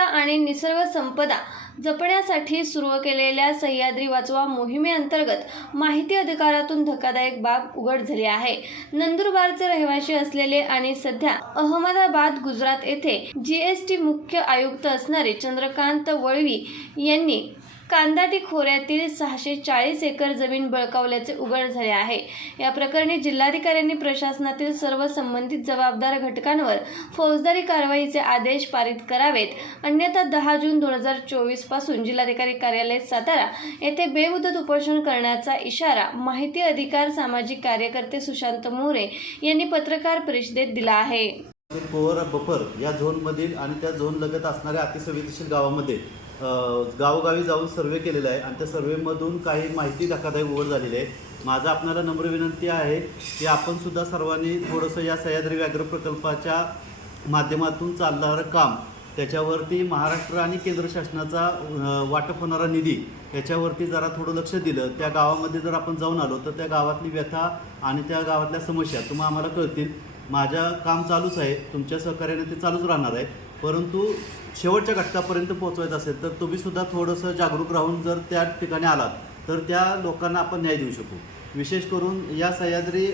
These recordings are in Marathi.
मालमत्ता आणि निसर्ग संपदा जपण्यासाठी सुरू केलेल्या सह्याद्री वाचवा मोहिमेअंतर्गत माहिती अधिकारातून धक्कादायक बाब उघड झाली आहे। नंदुरबारचे रहिवासी असलेले आणि सध्या अहमदाबाद गुजरात येथे जीएसटी मुख्य आयुक्त असणारे चंद्रकांत वळवी यांनी कांदाटी खोऱ्यातील 640 एकर जमीन बळकावल्याचे उघड झाले आहे। या प्रकरणी जिल्हाधिकाऱ्यांनी प्रशासनातील सर्व संबंधित जबाबदार घटकांवर फौजदारी कारवाईचे आदेश पारित करावेत, अन्यथा 10 जून 2024 पासून जिल्हाधिकारी कार्यालय सातारा येथे बेमुदत उपोषण करण्याचा इशारा माहिती अधिकार सामाजिक कार्यकर्ते सुशांत मोरे यांनी पत्रकार परिषदेत दिला आहे। कोर बफर या झोनमधील आणि त्या झोन लगत असणाऱ्या अतिसंवेदनशील गावामध्ये गावोगावी जाऊन सर्वे केलेला आहे आणि त्या सर्वेमधून काही माहिती धक्कादायक उघड झालेली आहे। माझा आपल्याला नम्र विनंती आहे की आपण सुद्धा सर्वांनी थोडंसं या सह्याद्री व्याघ्र प्रकल्पाच्या माध्यमातून चालणारं काम, त्याच्यावरती महाराष्ट्र आणि केंद्र शासनाचा वाटप होणारा निधी याच्यावरती जरा थोडं लक्ष दिलं, त्या गावामध्ये जर आपण जाऊन आलो तर त्या गावातली व्यथा आणि त्या गावातल्या समस्या तुम्हाला आम्हाला कळतील। माझं काम चालूच आहे, तुमच्या सहकार्याने ते चालूच राहणार आहे, परंतु शेवटच्या घटकापर्यंत पोहोचवायचं असेल तर तुम्ही सुद्धा थोडंसं जागरूक राहून जर त्या ठिकाणी आलात तर त्या लोकांना आपण न्याय देऊ शकू। विशेष करून या सह्याद्री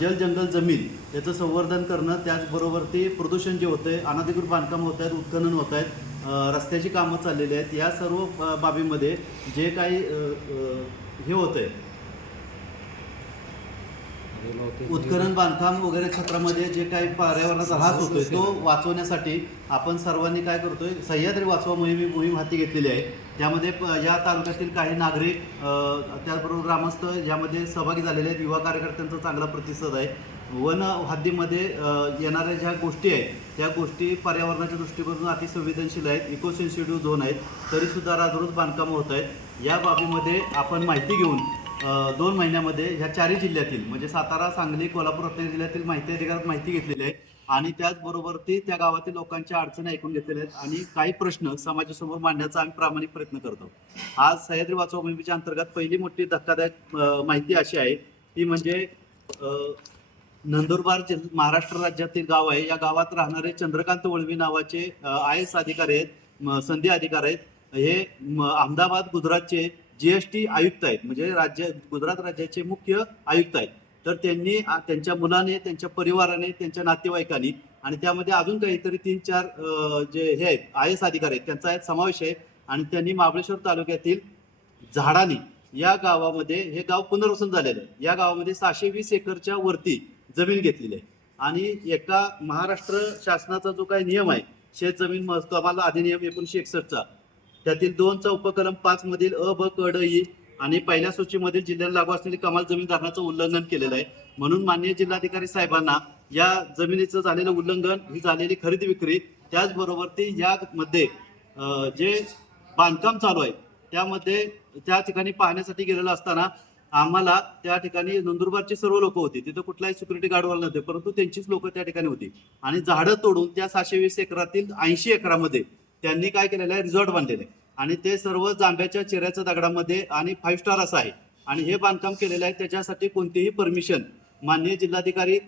जल जंगल जमीन याचं संवर्धन करणं, त्याचबरोबर ते प्रदूषण जे होतं आहे, अनधिकृत बांधकाम होत आहेत, उत्खनन होत आहेत, रस्त्याची कामं चाललेली आहेत, या सर्व बाबीमध्ये जे काही हे होतं आहे उत्खनन बांधकाम वगैरे क्षेत्रामध्ये जे काही पर्यावरणाचा ह्रास होतोय तो वाचवण्यासाठी आपण सर्वांनी काय करतोय, सह्याद्री वाचवा मोहीम हाती घेतलेली आहे। त्यामध्ये या तालुक्यातील काही नागरिक त्याचबरोबर ग्रामस्थ यामध्ये सहभागी झालेले आहेत। युवा कार्यकर्त्यांचा चांगला प्रतिसाद आहे। वन हद्दीमध्ये येणाऱ्या ज्या गोष्टी आहेत त्या गोष्टी पर्यावरणाच्या दृष्टीकोनातून अतिसंवेदनशील आहेत, इको सेन्सिटिव्ह झोन आहेत, तरीसुद्धा राजरोज बांधकामं होत आहेत। या बाबीमध्ये आपण माहिती घेऊन 2 महिन्यामध्ये ह्या 4 जिल्ह्यातील म्हणजे सातारा, सांगली, कोल्हापूर, रत्नागिरी जिल्ह्यातील माहिती अधिकारात माहिती घेतलेली आहे आणि त्याचबरोबर ती त्या गावातील लोकांच्या अडचणी ऐकून घेतलेल्या आहेत आणि काही प्रश्न समाजासमोर मांडण्याचा आम्ही प्रामाणिक प्रयत्न करतो। आज सह्याद्री वाचवा मोहिमेच्या अंतर्गत पहिली मोठी धक्कादायक माहिती अशी आहे ती म्हणजे नंदुरबार महाराष्ट्र राज्यातील गाव आहे। या गावात राहणारे चंद्रकांत वळवी नावाचे IAS अधिकारी आहेत, संधी अधिकारी आहेत। हे अहमदाबाद गुजरातचे जीएसटी आयुक्त आहेत, म्हणजे गुजरात राज्याचे मुख्य आयुक्त आहेत। तर त्यांनी त्यांच्या मुलाने, त्यांच्या परिवाराने, त्यांच्या नातेवाईकांनी आणि त्यामध्ये अजून काहीतरी 3-4 जे हे आहेत IAS अधिकारी आहेत त्यांचा समावेश आहे आणि त्यांनी महाबळेश्वर तालुक्यातील झाडानी या गावामध्ये, हे गाव पुनर्वसन झालेलं आहे, या गावामध्ये 620 एकरच्या वरती जमीन घेतलेली आहे आणि एका महाराष्ट्र शासनाचा जो काही नियम आहे शेत जमीन महसूल अधिनियम 1961चा, त्यातील 2चा उपकलम 5 मधील अ, ब, क, ड, इ आणि पहिल्या सूचीमधील जिल्ह्याला लागू असलेली कमाल जमीन धरणाचं उल्लंघन केलेलं आहे। म्हणून माननीय जिल्हाधिकारी साहेबांना या जमिनीचं झालेलं उल्लंघन, ही झालेली खरेदी विक्री, त्याचबरोबर ती यामध्ये जे बांधकाम चालू आहे त्यामध्ये त्या ठिकाणी पाहण्यासाठी गेलेलं असताना आम्हाला त्या ठिकाणी नंदुरबारचे सर्व लोक होते, तिथं कुठलाही सिक्युरिटी गार्डवाला नव्हते, परंतु त्यांचीच लोक त्या ठिकाणी होती आणि झाडं तोडून त्या 620 एकरातील 80 एकरामध्ये त्यांनी काय केलेलं आहे, रिसॉर्ट बांधलेले आहे आणि ते सर्व जांभ्याच्या चिऱ्याच्या दगडामध्ये आणि 5 स्टार असं आहे आणि हे बांधकाम केलेलं आहे। त्याच्यासाठी कोणतीही परमिशन माननीय जिल्हाधिकारी,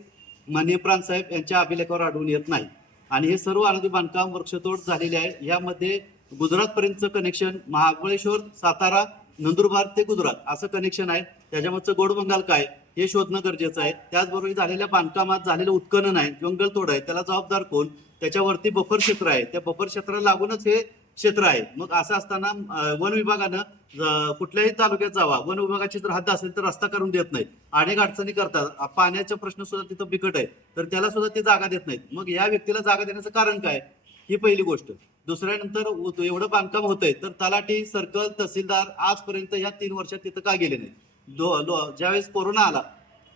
माननीय प्रांत साहेब यांच्या अभिलेखावर आढळून येत नाही आणि हे सर्व अनधिकृत बांधकाम वृक्षतोड झालेले आहे। यामध्ये गुजरातपर्यंतचं कनेक्शन, महाबळेश्वर, सातारा, नंदुरबार ते गुजरात असं कनेक्शन आहे। त्याच्यामधचं गोड बंगाल काय हे शोधणं गरजेचं आहे। त्याचबरोबर झालेल्या बांधकामात झालेलं उत्खनन आहे, जंगलतोड आहे, त्याला जबाबदार कोण, त्याच्यावरती बफर क्षेत्र आहे, त्या बफर क्षेत्राला लागूनच हे क्षेत्र आहे। मग असं असताना वन विभागानं कुठल्याही तालुक्यात जावा, वन विभागाची जर हद्द असेल तर रस्ता करून देत नाहीत, अनेक अडचणी करतात, पाण्याचा प्रश्न सुद्धा तिथं बिकट आहे, तर त्याला सुद्धा ते जागा देत नाहीत। मग या व्यक्तीला जागा देण्याचं कारण काय, ही पहिली गोष्ट। दुसऱ्यानंतर एवढं बांधकाम होतंय तर तलाठी, सर्कल, तहसीलदार आजपर्यंत या 3 वर्षात तिथं का गेले नाहीत। ज्यावेळेस कोरोना आला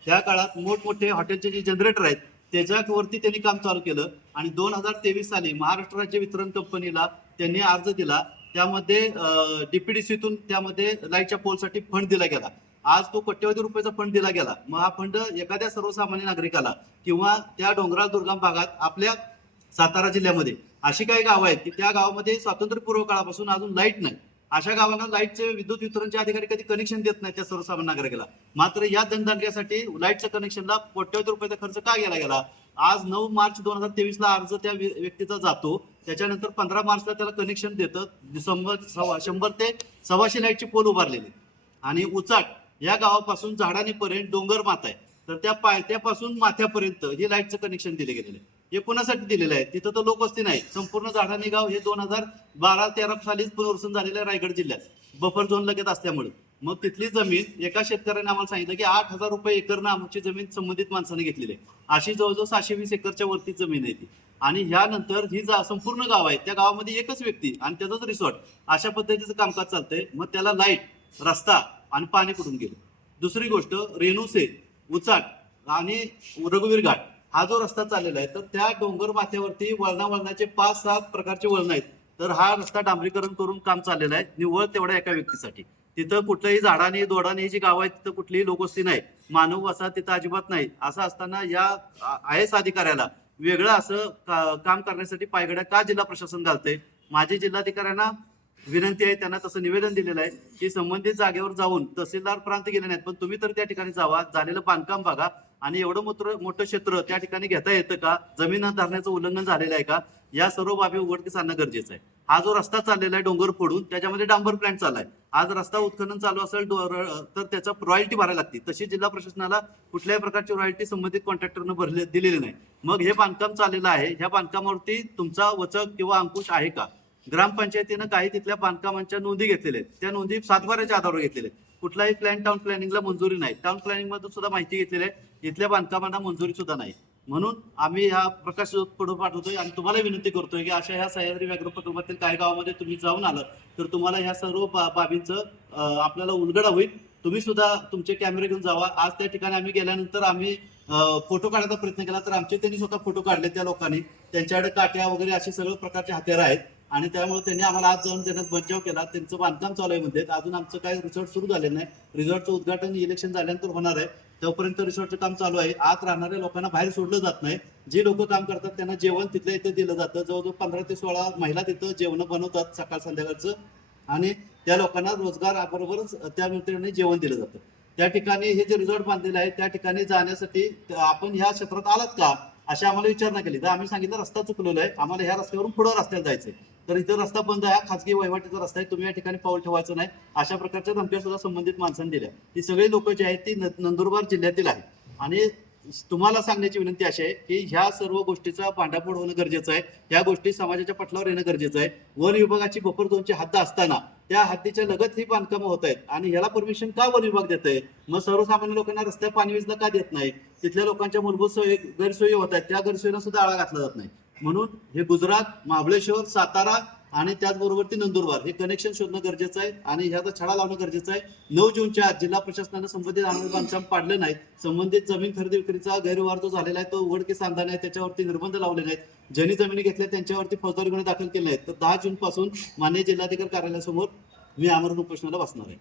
त्या काळात मोठमोठे हॉटेलचे जे जनरेटर आहेत त्याच्यावरती त्यांनी काम चालू केलं आणि 2023 साली महाराष्ट्र राज्य वितरण कंपनीला त्यांनी अर्ज दिला, त्यामध्ये DPDCतून त्यामध्ये लाईटच्या पोलसाठी फंड दिला गेला। आज तो कोट्यवधी रुपयाचा फंड दिला गेला। मग हा फंड एखाद्या सर्वसामान्य नागरिकाला किंवा त्या डोंगराळ दुर्गम भागात आपल्या सातारा जिल्ह्यामध्ये अशी काही गावं आहेत की त्या गावामध्ये स्वातंत्र्यपूर्व काळापासून अजून लाईट नाही, अशा गावांना लाईटचे विद्युत वितरणचे अधिकारी कधी कनेक्शन देत नाही त्या सर्वसामान्य नागरिकाला। मात्र या जनजागृतीसाठी लाईटचं कनेक्शनला कोट्यवधी रुपयाचा खर्च का केला गेला। आज 9 मार्च 2023 ला अर्ज त्या व्यक्तीचा जातो त्याच्यानंतर 15 मार्चला त्याला कनेक्शन देतं. 100 ते 125 लाईटची पोल उभारलेली आणि उचाट या गावापासून झाडानीपर्यंत डोंगर माथा आहे, तर त्या पायथ्यापासून माथ्यापर्यंत हे लाईटचं कनेक्शन दिले गेलेलं आहे. हे कोणासाठी दिलेलं आहे? तिथं तर लोकवस्ती नाही. संपूर्ण झाडानी गाव हे 2012-13 सालीच पुनर्वसन झालेलं आहे रायगड जिल्ह्यात, बफर झोन लगेच असल्यामुळे. मग तिथली जमीन एका शेतकऱ्याने आम्हाला सांगितलं की 8,000 रुपये एकरनं आमची जमीन संबंधित माणसाने घेतलेली आहे. अशी जवळजवळ 620 एकरच्या वरती जमीन आहे ती. आणि ह्यानंतर ही संपूर्ण गाव आहे, त्या गावामध्ये एकच व्यक्ती आणि त्याचंच रिसॉर्ट, अशा पद्धतीचं कामकाज चालतंय. मग त्याला लाईट, रस्ता आणि पाणी कुठून गेलं? दुसरी गोष्ट, रेणुसे, उचाट आणि रघुवीर घाट हा जो रस्ता चाललेला आहे, तर त्या डोंगर माथ्यावरती वळणाचे 5-6 प्रकारचे वळण आहेत. तर हा रस्ता डांबरीकरण करून काम चाललेलं आहे निव्वळ तेवढ्या एका व्यक्तीसाठी. तिथं कुठल्याही झाडाने दोडाने ही जी गाव आहेत तिथं कुठलीही लोकवस्ती नाही, मानव वसाहत तिथं अजिबात नाही. असं असताना या IAS अधिकाऱ्याला वेगळं असं काम करण्यासाठी पायगड्या का जिल्हा प्रशासन घालते? माझी जिल्हाधिकाऱ्यांना विनंती आहे, त्यांना तसं निवेदन दिलेलं आहे की संबंधित जागेवर जाऊन तहसीलदार प्रांत गेले नाहीत, पण तुम्ही तर त्या ठिकाणी जावा, झालेलं बांधकाम बघा आणि एवढं मोठं क्षेत्र त्या ठिकाणी घेता येतं का? जमीन धरण्याचं उल्लंघन झालेलं आहे का? या सर्व बाबी उघडकीस आणणं गरजेचं आहे. हा जो रस्ता चाललेला आहे डोंगर फोडून, त्याच्यामध्ये डांबर प्लांट चाललाय. आज रस्ता उत्खनन चालू असेल तर त्याचा रॉयल्टी भरायला लागते. तशी जिल्हा प्रशासनाला कुठल्याही प्रकारची रॉयल्टी संबंधित कॉन्ट्रॅक्टरनं दिलेली नाही. मग हे बांधकाम चाललेलं आहे, ह्या बांधकामावरती तुमचा वचक किंवा अंकुश आहे का? ग्रामपंचायतीनं काही तिथल्या बांधकामांच्या नोंदी घेतलेल्या आहेत, त्या नोंदी सातबाऱ्याच्या आधारावर घेतलेल्या आहेत. कुठलाही प्लॅन टाउन प्लॅनिंगला मंजुरी नाही. टाउन प्लॅनिंग मध्ये सुद्धा माहिती घेतलेली आहे, इथल्या बांधकामांना मंजुरी सुद्धा नाही. म्हणून आम्ही ह्या प्रकाश पुढे पाठवतोय आणि तुम्हाला विनंती करतोय की अशा ह्या सह्याद्री व्याघ्र प्रकल्पातील काही गावामध्ये तुम्ही जाऊन आलं तर तुम्हाला ह्या सर्व बाबींचं आपल्याला उलगडा होईल. तुम्ही सुद्धा तुमचे कॅमेरे घेऊन जावा. आज त्या ठिकाणी आम्ही गेल्यानंतर आम्ही फोटो काढायचा प्रयत्न केला, तर आमचे त्यांनी स्वतः फोटो काढले. त्या लोकांनी त्यांच्याकडे काट्या वगैरे अशी सगळ्या प्रकारचे हत्यारं आहेत आणि त्यामुळे त्यांनी आम्हाला आज जाऊन देण्यात बचाव केला. त्यांचं बांधकाम चालू आहे म्हणतात. अजून आमचं काही रिसॉर्ट सुरू झालेलं नाही. रिसॉर्टचं उद्घाटन इलेक्शन झाल्यानंतर होणार आहे, तोपर्यंत रिसॉर्टचं काम चालू आहे. आत राहणाऱ्या लोकांना बाहेर सोडलं जात नाही. जे लोक काम करतात त्यांना जेवण तिथल्या इथं दिलं जातं. जवळजवळ 15 ते 16 महिला तिथं जेवण बनवतात सकाळ संध्याकाळचं आणि त्या लोकांना रोजगार बरोबरच त्या मित्रांनी जेवण दिलं जातं. त्या ठिकाणी हे जे रिसॉर्ट बांधलेलं आहे त्या ठिकाणी जाण्यासाठी आपण ह्या क्षेत्रात आलात का अशी आम्हाला विचारणा केली, तर आम्ही सांगितलं रस्ता चुकलेला आहे, आम्हाला ह्या रस्त्यावरून पुढे रस्त्याला जायचंय. तर इथं रस्ता बंद आहे, खासगी वहिवाटीचा रस्ता आहे, तुम्ही या ठिकाणी पाऊल ठेवायचं नाही, अशा प्रकारच्या धमक्या सुद्धा संबंधित माणसांनी दिल्या. ही सगळी लोक जी आहेत ती नंदुरबार जिल्ह्यातील आहेत आणि तुम्हाला सांगण्याची विनंती अशी आहे की ह्या सर्व गोष्टीचा भांडाफोड होणं गरजेचं आहे. ह्या गोष्टी समाजाच्या पटलावर येणं गरजेचं आहे. वन विभागाची बफर झोनची हद्द असताना त्या हद्दीच्या लगत ही बांधकामं होत आहेत आणि ह्याला परमिशन का वन विभाग देत आहे? मग सर्वसामान्य लोकांना रस्त्या पाणी वीजला का देत नाही? तिथल्या लोकांच्या मूलभूत सोयी गैरसोयी होत आहेत, त्या गैरसोयीला सुद्धा आळा घातला जात नाही. म्हणून हे गुजरात, महाबळेश्वर, सातारा आणि त्याचबरोबर ते नंदुरबार हे कनेक्शन शोधणं गरजेचं आहे आणि ह्याचा छडा लावणं गरजेचं आहे. 9 जूनच्या आज जिल्हा प्रशासनानं संबंधित आंदोलन बांधकाम पाडलं नाही. संबंधित जमीन खरेदी विक्रीचा गैरव्यवहार जो झालेला आहे तो उघडकीस आणला नाही, त्याच्यावरती निर्बंध लावले नाहीत. ज्यांनी जमिनी घेतल्या त्यांच्यावरती फौजदारी गुन्हे दाखल केले आहेत. तर 10 जून पासून माननीय जिल्हाधिकारी कार्यालयासमोर मी आमरण उपोषणाला बसणार आहे.